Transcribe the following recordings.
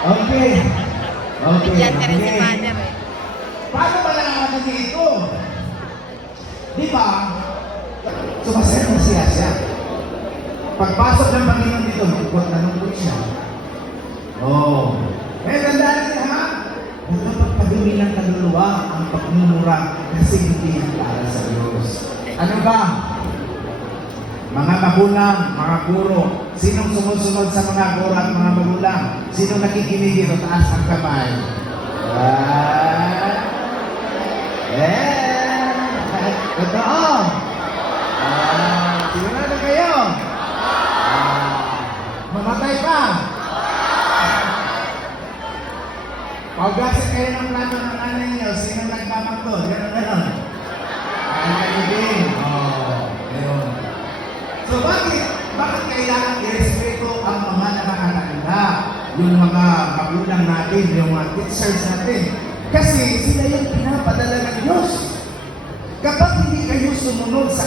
Okay. Okay. Bigyan ka rin si Okay. Father eh. Paano ba nalaman dito? Di ba? Sumasaya na siya. Pagpasok ng Panginoon dito, lungkot na lungkot siya. Oh. Eh, tandaan niya ha? Nagpapagpagawin ng kaluluwa ang pagmumura kasi hindi yan para sa Diyos. Ano ba? Mga magulang, mga guro, sinong sumusunod sa mga guro at mga magulang? Sinong nakikinig dito? Taas ang kamay. Totoo. Sigurado kayo. Mamatay pa. Pag-gasa kayo ng plano ng nanay niyo, sino nagmamagto? Ganon. Ay, kayo din. Ayun. So, bakit kailangan i-respeto ang mga nakakatanda? Yung mga magulang natin, yung mga teachers natin. Kasi sila yung pinapadala ng Diyos. Kapag hindi kayo sumunod sa...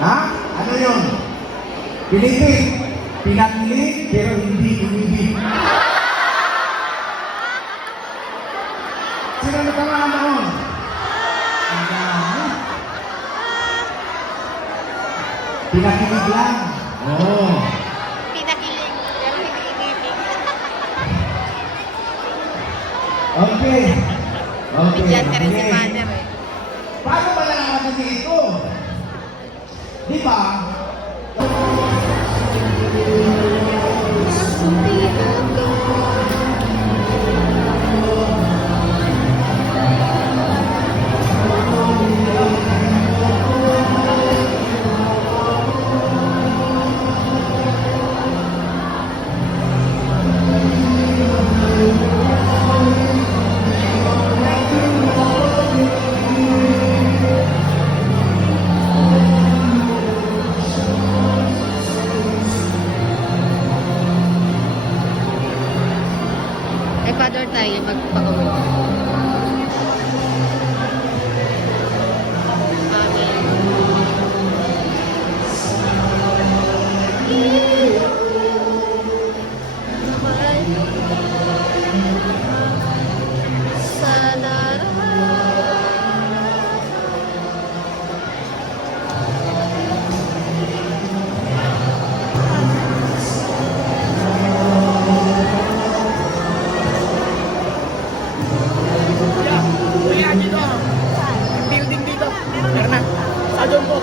Ha? Ano yun? Pinipig. Pinakili, pero hindi umibig. Sino natamaan noon? Ang dami. Pinakilig lang. Oo. Pinakilig, pero hindi inibig. Okay. Okay. Bigyan ka rin si Okay. Father eh. Paano ba nalaman dito? Di ba? Eh, Father tayo, magpakawin. Building dito. Meron na. Sa doon po.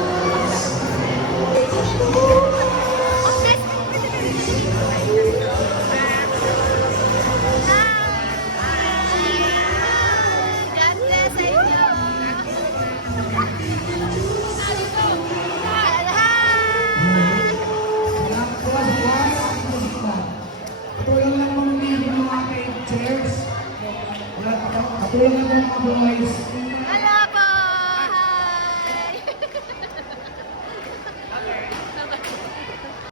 God bless sa inyo. Katulong lang mga libre ng mga chairs. Katulong lang mga boys.